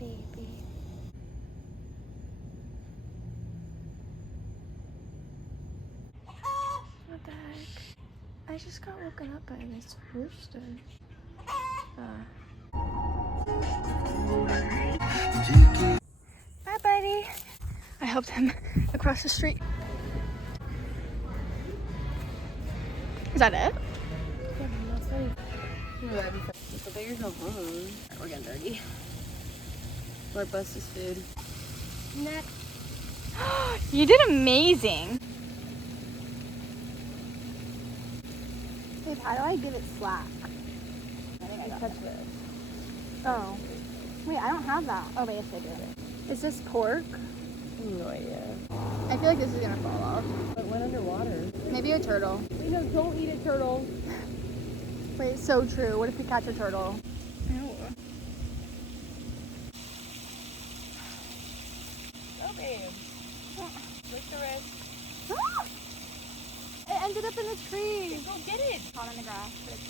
baby. What the heck? I just got woken up by this rooster. Bye, buddy. I helped him across the street. Is that it? The beggars go home. We're getting dirty. Lord bless this food. Next. You did amazing. Babe, how do I give it slack? I think I got touch this. Oh. Wait, I don't have that. Oh, wait, yes, I do. Is this pork? No idea. I feel like this is gonna fall off. It went underwater. Maybe a turtle. Wait, no, don't eat a turtle. Wait, it's so true. What if we catch a turtle? No. Oh, babe. Lick the wrist. It ended up in the tree. Go get it. Caught on the grass, but it's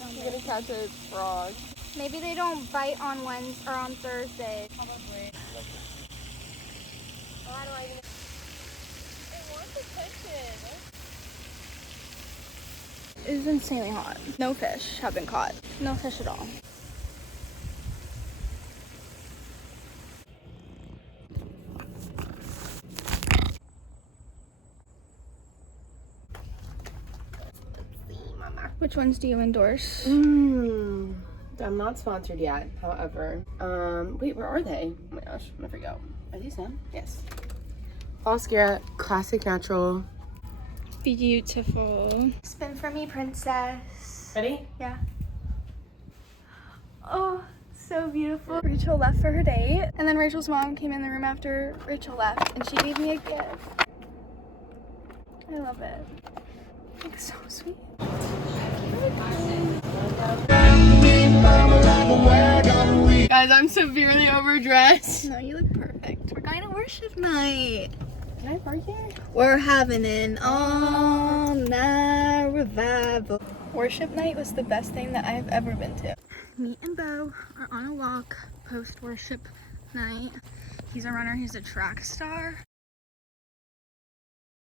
fine. You're gonna catch a frog. Maybe they don't bite on Wednesday or on Thursday. Probably. How do I even... I want attention. It is insanely hot. No fish have been caught. No fish at all. Which ones do you endorse? I'm not sponsored yet, however. Wait, where are they? Oh my gosh, I'm gonna freak out. Are these them? Yes. Oscara, classic natural. Beautiful. Spin for me, princess. Ready? Yeah. Oh, so beautiful. Rachel left for her date, and then Rachel's mom came in the room after Rachel left, and she gave me a gift. I love it. Like, so sweet. Guys, I'm severely overdressed. No, you look perfect. We're going to worship night. Can I park here? We're having an all-night revival. Worship night was the best thing that I've ever been to. Me and Bo are on a walk post-worship night. He's a runner, he's a track star.